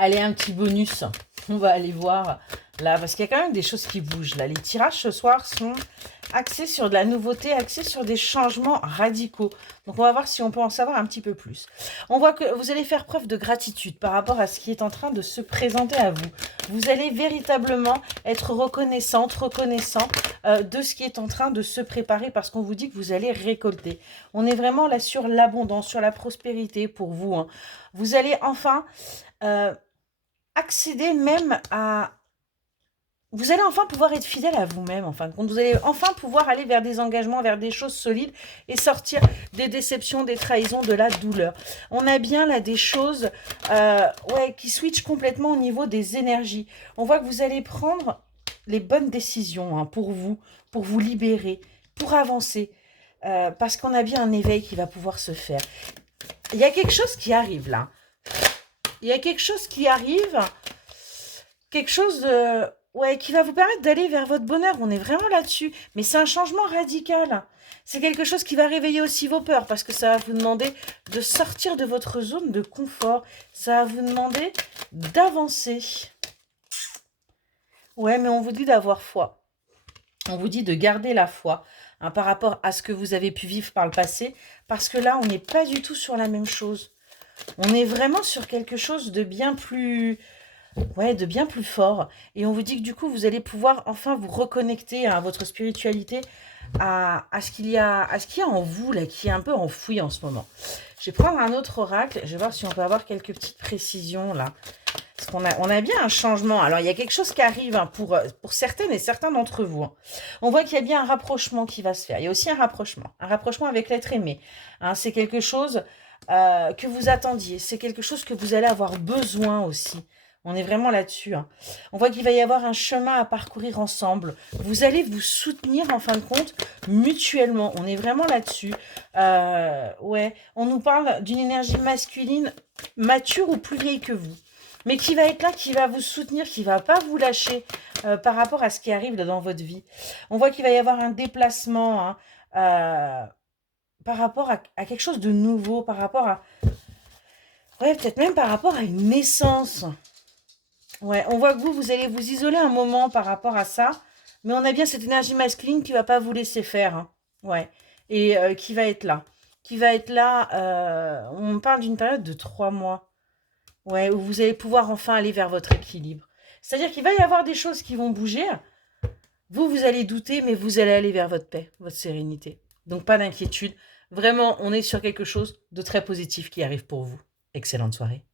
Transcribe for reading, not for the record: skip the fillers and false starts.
Allez, un petit bonus. On va aller voir là, parce qu'il y a quand même des choses qui bougent là. Les tirages ce soir sont axés sur de la nouveauté, axés sur des changements radicaux. Donc on va voir si on peut en savoir un petit peu plus. On voit que vous allez faire preuve de gratitude par rapport à ce qui est en train de se présenter à vous. Vous allez véritablement être reconnaissante, reconnaissant de ce qui est en train de se préparer parce qu'on vous dit que vous allez récolter. On est vraiment là sur l'abondance, sur la prospérité pour vous, hein. Vous allez enfin accéder même à... Vous allez enfin pouvoir être fidèle à vous-même, en fin de compte. Vous allez enfin pouvoir aller vers des engagements, vers des choses solides et sortir des déceptions, des trahisons, de la douleur. On a bien là des choses qui switchent complètement au niveau des énergies. On voit que vous allez prendre les bonnes décisions, hein, pour vous libérer, pour avancer. Parce qu'on a bien un éveil qui va pouvoir se faire. Il y a quelque chose qui arrive là. Il y a quelque chose qui arrive, quelque chose qui va vous permettre d'aller vers votre bonheur. On est vraiment là-dessus. Mais c'est un changement radical. C'est quelque chose qui va réveiller aussi vos peurs parce que ça va vous demander de sortir de votre zone de confort. Ça va vous demander d'avancer. Ouais, mais on vous dit d'avoir foi. On vous dit de garder la foi, hein, par rapport à ce que vous avez pu vivre par le passé. Parce que là, on n'est pas du tout sur la même chose. On est vraiment sur quelque chose de bien plus... Ouais, de bien plus fort. Et on vous dit que du coup, vous allez pouvoir enfin vous reconnecter à votre spiritualité, à ce qu'il y a, à ce qu'il y a en vous, là, qui est un peu enfoui en ce moment. Je vais prendre un autre oracle. Je vais voir si on peut avoir quelques petites précisions, là. Parce on a bien un changement. Alors, il y a quelque chose qui arrive, hein, pour certaines et certains d'entre vous, hein. On voit qu'il y a bien un rapprochement qui va se faire. Il y a aussi un rapprochement avec l'être aimé, hein. C'est quelque chose que vous attendiez. C'est quelque chose que vous allez avoir besoin aussi. On est vraiment là-dessus, hein. On voit qu'il va y avoir un chemin à parcourir ensemble. Vous allez vous soutenir, en fin de compte, mutuellement. On est vraiment là-dessus. Ouais, on nous parle d'une énergie masculine mature ou plus vieille que vous, mais qui va être là, qui va vous soutenir, qui va pas vous lâcher par rapport à ce qui arrive dans votre vie. On voit qu'il va y avoir un déplacement, hein, par rapport à quelque chose de nouveau, par rapport à... Ouais, peut-être même par rapport à une naissance. Ouais, on voit que vous allez vous isoler un moment par rapport à ça, mais on a bien cette énergie masculine qui va pas vous laisser faire, hein. Ouais, et qui va être là. Qui va être là, on parle d'une période de 3 mois. Ouais, où vous allez pouvoir enfin aller vers votre équilibre. C'est-à-dire qu'il va y avoir des choses qui vont bouger. Vous allez douter, mais vous allez aller vers votre paix, votre sérénité. Donc pas d'inquiétude. Vraiment, on est sur quelque chose de très positif qui arrive pour vous. Excellente soirée.